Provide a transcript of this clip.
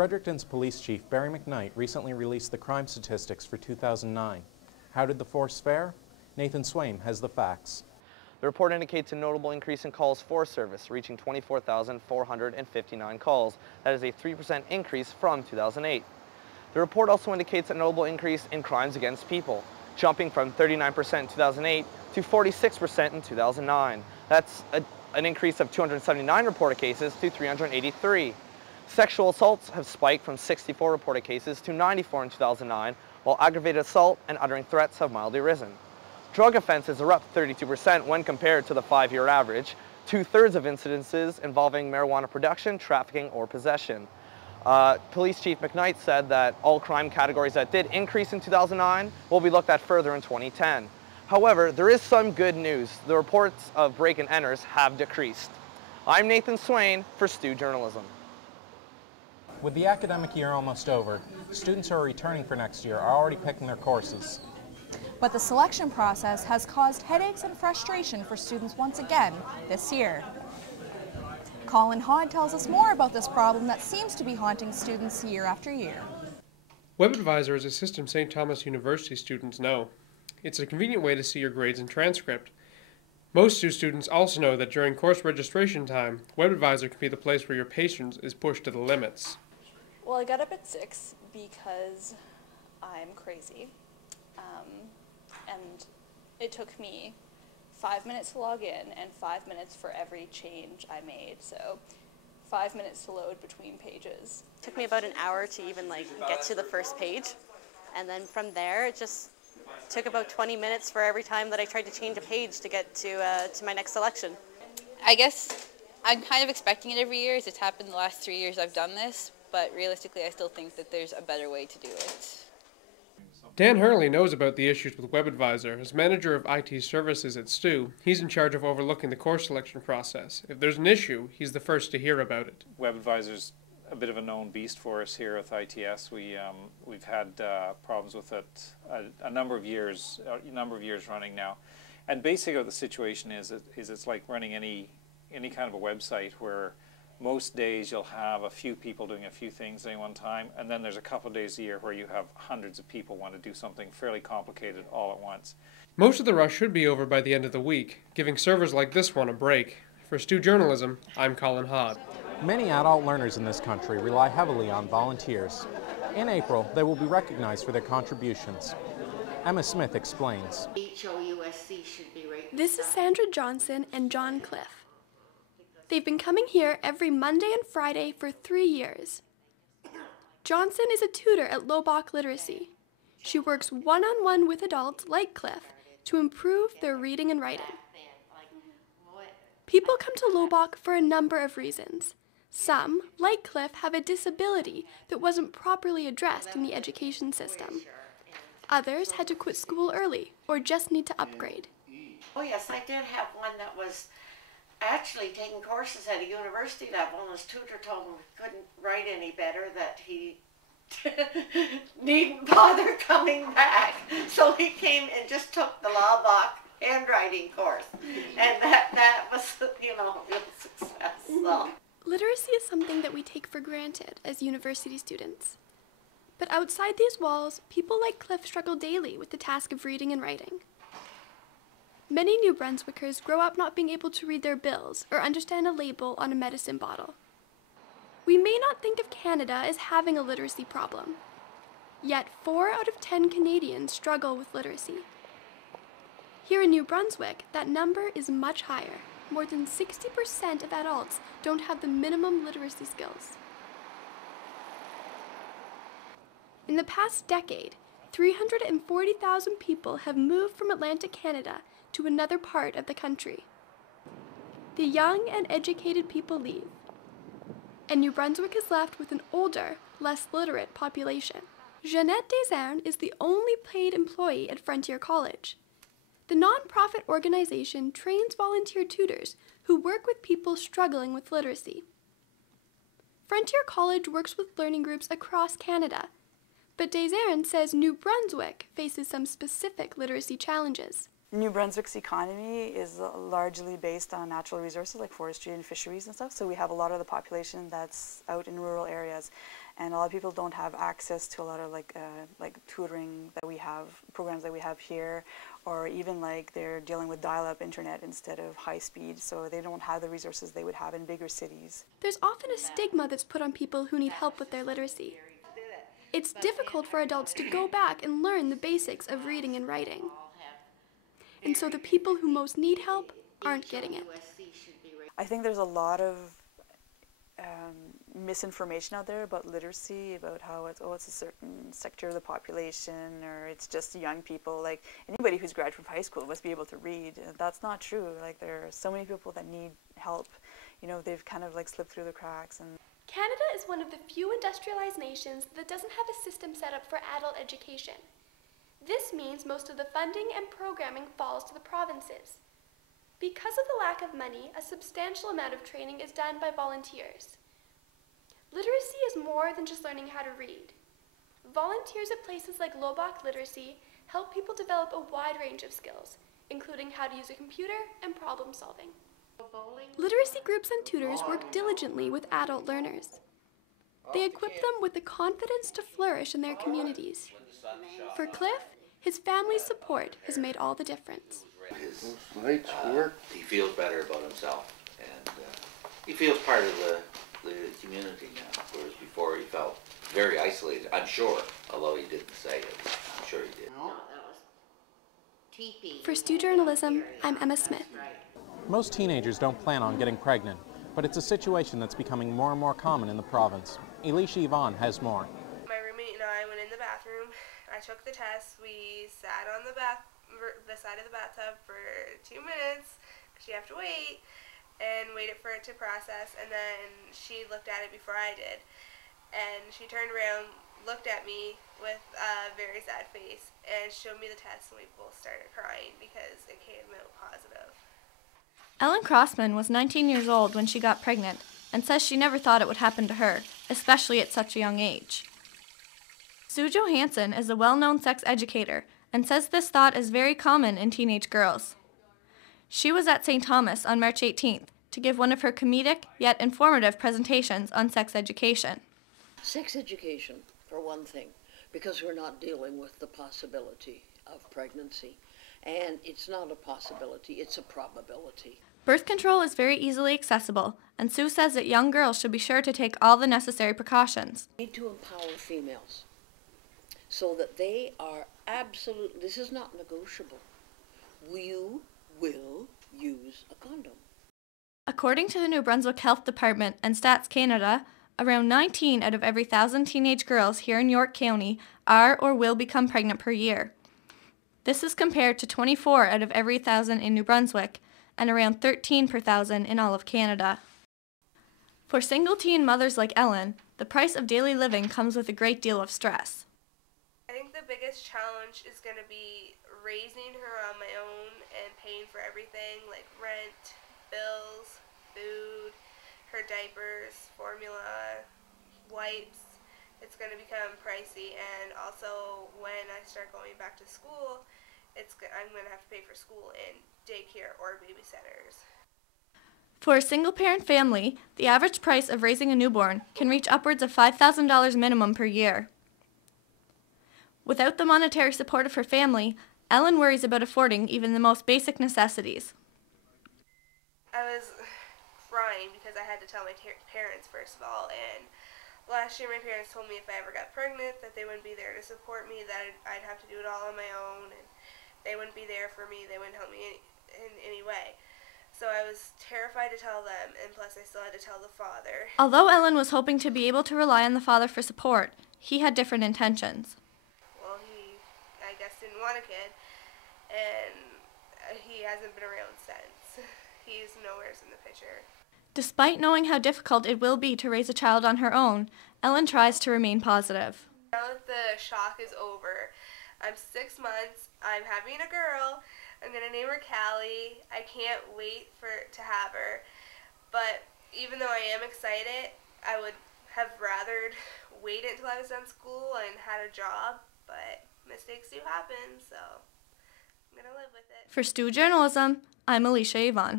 Fredericton's Police Chief Barry McKnight recently released the crime statistics for 2009. How did the force fare? Nathan Swaim has the facts. The report indicates a notable increase in calls for service, reaching 24,459 calls. That is a 3% increase from 2008. The report also indicates a notable increase in crimes against people, jumping from 39% in 2008 to 46% in 2009. That's an increase of 279 reported cases to 383. Sexual assaults have spiked from 64 reported cases to 94 in 2009, while aggravated assault and uttering threats have mildly risen. Drug offenses are up 32% when compared to the 5-year average, 2/3 of incidences involving marijuana production, trafficking, or possession. Police Chief McKnight said that all crime categories that did increase in 2009 will be looked at further in 2010. However, there is some good news. The reports of break-and-enters have decreased. I'm Nathan Swain for Stu Journalism. With the academic year almost over, students who are returning for next year are already picking their courses. But the selection process has caused headaches and frustration for students once again this year. Colin Hod tells us more about this problem that seems to be haunting students year after year. WebAdvisor is a system St. Thomas University students know. It's a convenient way to see your grades and transcript. Most students also know that during course registration time, WebAdvisor can be the place where your patience is pushed to the limits. Well, I got up at 6 because I'm crazy. And it took me 5 minutes to log in and 5 minutes for every change I made. So 5 minutes to load between pages. It took me about an hour to even get to the first page. And then from there, it just took about 20 minutes for every time that I tried to change a page to get to my next selection. I guess I'm kind of expecting it every year, as it's happened the last 3 years I've done this, but realistically I still think that there's a better way to do it. Dan Hurley knows about the issues with WebAdvisor. As manager of IT services at STU, he's in charge of overlooking the course selection process. If there's an issue, he's the first to hear about it. WebAdvisor's a bit of a known beast for us here at ITS. We've had problems with it a number of years running now. And basically the situation is it's like running any kind of a website where most days you'll have a few people doing a few things at any one time, and then there's a couple of days a year where you have hundreds of people want to do something fairly complicated all at once. Most of the rush should be over by the end of the week, giving servers like this one a break. For STU Journalism, I'm Colin Hod. Many adult learners in this country rely heavily on volunteers. In April, they will be recognized for their contributions. Emma Smith explains. This is Sandra Johnson and John Cliff. They've been coming here every Monday and Friday for 3 years. Johnson is a tutor at Lobach Literacy. She works one-on-one with adults like Cliff to improve their reading and writing. People come to Lobach for a number of reasons. Some, like Cliff, have a disability that wasn't properly addressed in the education system. Others had to quit school early or just need to upgrade. Oh yes, I did have one that was actually taking courses at a university level, and his tutor told him he couldn't write any better, that he needn't bother coming back. So he came and just took the Lobach handwriting course, and that was, you know, a real success. So. Literacy is something that we take for granted as university students. But outside these walls, people like Cliff struggle daily with the task of reading and writing. Many New Brunswickers grow up not being able to read their bills or understand a label on a medicine bottle. We may not think of Canada as having a literacy problem, yet 4 out of 10 Canadians struggle with literacy. Here in New Brunswick, that number is much higher. More than 60% of adults don't have the minimum literacy skills. In the past decade, 340,000 people have moved from Atlantic Canada to another part of the country. The young and educated people leave, and New Brunswick is left with an older, less literate population. Jeanette Desarnes is the only paid employee at Frontier College. The nonprofit organization trains volunteer tutors who work with people struggling with literacy. Frontier College works with learning groups across Canada, but Desarnes says New Brunswick faces some specific literacy challenges. New Brunswick's economy is largely based on natural resources like forestry and fisheries and stuff, so we have a lot of the population that's out in rural areas. And a lot of people don't have access to a lot of like tutoring that we have, programs that we have here, or even like they're dealing with dial-up internet instead of high speed, so they don't have the resources they would have in bigger cities. There's often a stigma that's put on people who need help with their literacy. It's difficult for adults to go back and learn the basics of reading and writing. And so the people who most need help aren't getting it. I think there's a lot of misinformation out there about literacy, about how it's a certain sector of the population, or it's just young people. Like anybody who's graduated from high school must be able to read. That's not true. Like there are so many people that need help. You know, they've kind of like slipped through the cracks. And Canada is one of the few industrialized nations that doesn't have a system set up for adult education. This means most of the funding and programming falls to the provinces. Because of the lack of money, a substantial amount of training is done by volunteers. Literacy is more than just learning how to read. Volunteers at places like Lobach Literacy help people develop a wide range of skills, including how to use a computer and problem solving. Literacy groups and tutors work diligently with adult learners. They equip them with the confidence to flourish in their communities. For Cliff, his family's support has made all the difference. His work. He feels better about himself, and he feels part of the community now, whereas before he felt very isolated, I'm sure, although he didn't say it. I'm sure he did. For Stu Journalism, I'm Emma Smith. Most teenagers don't plan on getting pregnant, but it's a situation that's becoming more and more common in the province. Elisha Yvonne has more. My roommate and I went in the bathroom. I took the test. We sat on the side of the bathtub for 2 minutes, because you have to wait, and waited for it to process, and then she looked at it before I did, and she turned around, looked at me with a very sad face, and showed me the test, and we both started crying because it came out positive. Ellen Crossman was 19 years old when she got pregnant and says she never thought it would happen to her, especially at such a young age. Sue Johansson is a well-known sex educator and says this thought is very common in teenage girls. She was at St. Thomas on March 18th to give one of her comedic yet informative presentations on sex education. Sex education, for one thing, because we're not dealing with the possibility of pregnancy. And it's not a possibility, it's a probability. Birth control is very easily accessible, and Sue says that young girls should be sure to take all the necessary precautions. We need to empower females so that they are absolutely, this is not negotiable. You will use a condom. According to the New Brunswick Health Department and Stats Canada, around 19 out of every 1,000 teenage girls here in York County are or will become pregnant per year. This is compared to 24 out of every 1,000 in New Brunswick and around 13 per 1,000 in all of Canada. For single teen mothers like Ellen, the price of daily living comes with a great deal of stress. I think the biggest challenge is going to be raising her on my own and paying for everything like rent, bills, food, her diapers, formula, wipes. It's going to become pricey, and also when I start going back to school, I'm going to have to pay for school and daycare or babysitters. For a single-parent family, the average price of raising a newborn can reach upwards of $5,000 minimum per year. Without the monetary support of her family, Ellen worries about affording even the most basic necessities. I was crying because I had to tell my parents, first of all, and last year my parents told me if I ever got pregnant that they wouldn't be there to support me, that I'd have to do it all on my own, and they wouldn't be there for me, they wouldn't help me in any way. So I was terrified to tell them, and plus I still had to tell the father. Although Ellen was hoping to be able to rely on the father for support, he had different intentions. Well, he, I guess, didn't want a kid, and he hasn't been around since. He's nowhere in the picture. Despite knowing how difficult it will be to raise a child on her own, Ellen tries to remain positive. Now that the shock is over, I'm 6 months, I'm having a girl, I'm going to name her Callie. I can't wait to have her, but even though I am excited, I would have rather waited until I was done school and had a job, but mistakes do happen, so I'm going to live with it. For Stu Journalism, I'm Elisha Yvonne.